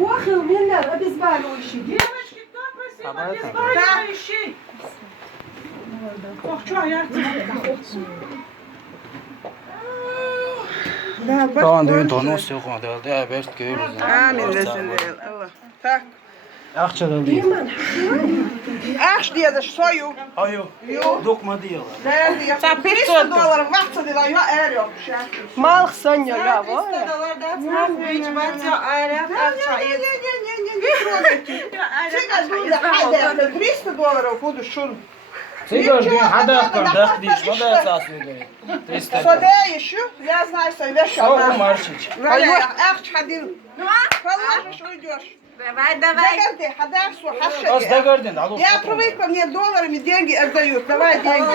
واخر منا بزبالة وشي Tamam düğün tonumuz yok mu? Ya best görürüz. Amin desin Allah. Tak. Akçalı değil. Aç diye de soyu. Hayır. Dokma diyorlar. Ne diye? Sen pek 300 sordun. doların vakti diyorlar. Ya eğer yokmuş ya. Mal sanıyor ya var $300 hiç bence ayrı akçayı. $300 okudu şunu. Sigara düğün hadi akar dak diş. Bana da esas ödeyim. Soda şu, я знаю, что вещь. Soğuk marşiç. Akç hadi. Положишь, уйдешь. Давай. Догорди, хадасу, Az da хаши. gördün. Al Я привыкла, мне долларами деньги отдают. Давай деньги.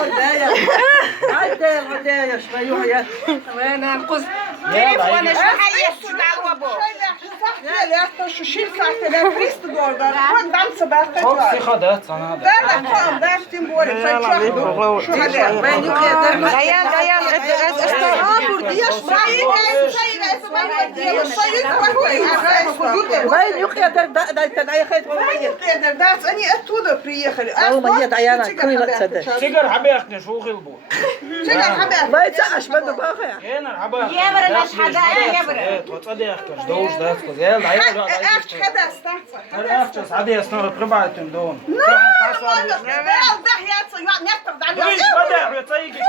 Телефоны что есть сюда лобо. Я что шил сахтелер $300. Вот дам себе Çok отдать. sık adet sana da. Да, да, да, тем более. Что хотят? Dayan Они оттуда приехали. Sigara haber şu yıl bu. Yener haber. Евро наш хада, евро. Evet, o da yakar. Doğuş da yakar. Gel, hayır. Her akças hadi esnaf privatın doğum. Duruş hadi yatayı git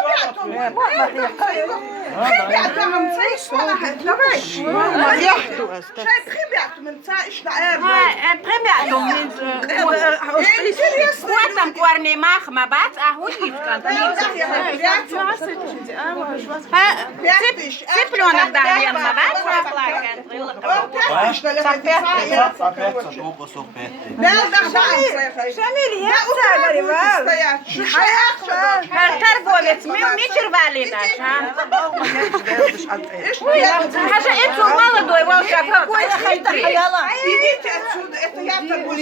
Вот там корни махма, бац, а худишка. Цыпленок даренма, бац, заплакан. Apetsa doğu sohbetti. Торговец, мичер вали наш, а? Хаша, это молодой волшеб, какой хитрый. Идите отсюда, это я торгую.